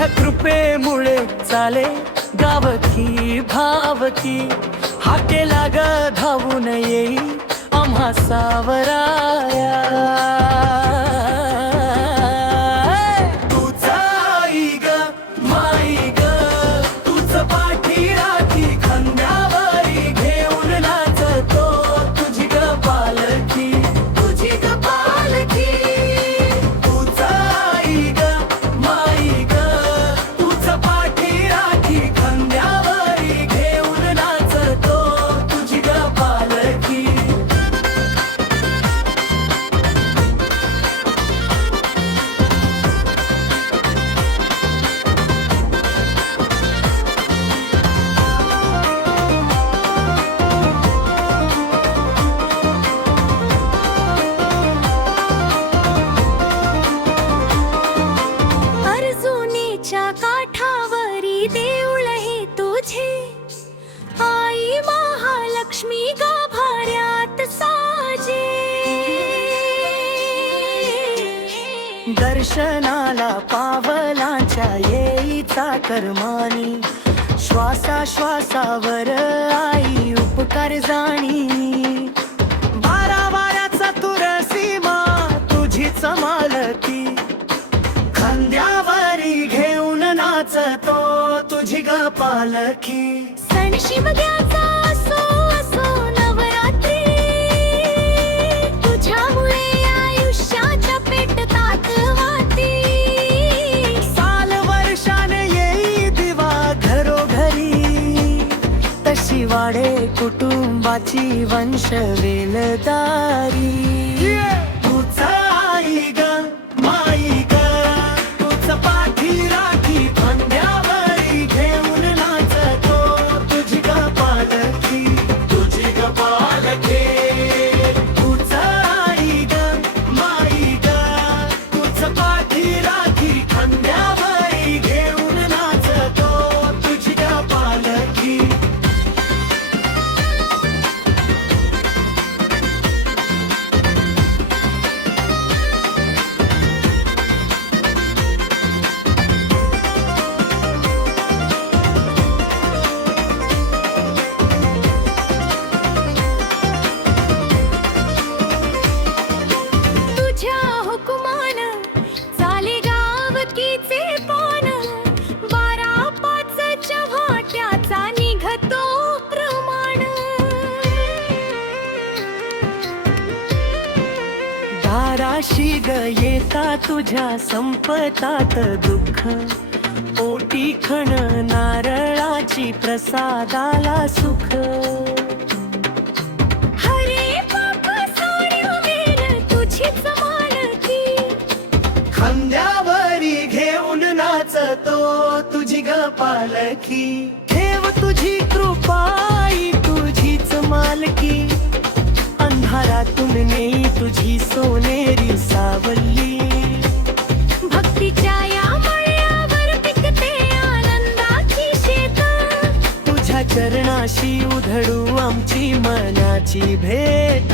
तुझ्या कृपेमुळे चाले गावकी भावकी, हाकेला ग धावून येई आम्हा सावराया. तुझा आई ग माई ग, तुझ पाठी राखी खांद्यावरी घेऊन नाचतो, तुझी ग पालखी, तुझी ग पालखी. तुझा आई ग माई ग, तुझ पाठी राखी खांद्यावरी घेऊन नाचतो, तुझी ग पालखी. अर्जुनीच्या काठावरी देऊळ हे तुझे, आई महालक्ष्मी गाभाऱ्यात साजे. दर्शनाला पावलांच्या येईचा कर्मानी, श्वासा श्वासावर आई उपकार जाणी. बारा वाऱ्याचा तुळसीमा तुझीच मालकी, खांद्यावरी घेऊन नाचतो, तुझी ग पालखी. सण शिमग्याचा असो असो नवरात्री, तुझ्यामुळे आयुष्याच्या पेटतात वाती. साल वर्षाने येई दिवा घरोघरी, तशी वाढे कुटुंबाची वंशवेलदारी. तुझा आई ग माई ग, तुझ पाठी राखी खांद्यावरी घेऊन नाचतो, तुझी ग पालखी, तुझी ग पालखी. तुझा आई ग माई ग, तुझ पाठी राखी खांद्यावरी घेऊन नाचतो, तुझी ग पालखी. तुझ्या हुकुमान चाले गावकीचे पान, 12-5च्या वाट्याचा निघतो प्रमाण. दाराशी ग येता तुझ्या संपतात दुःख, ओटी खण नारळाची प्रसादाला सुख. हरे पाप सोडवेल तुझीच मालकी, खांद्यावरी घेऊन नाचतो, तुझी ग पालखी. ठेव तुझी कृपाई तुझीच मालकी, अंधारातून नेई तुझी सोनेरी सावली. भक्तीच्या या मळ्यावर पिकते आनंदाची शेत, तुझ्या चरणाशी उधळू आमची मनाची भेट.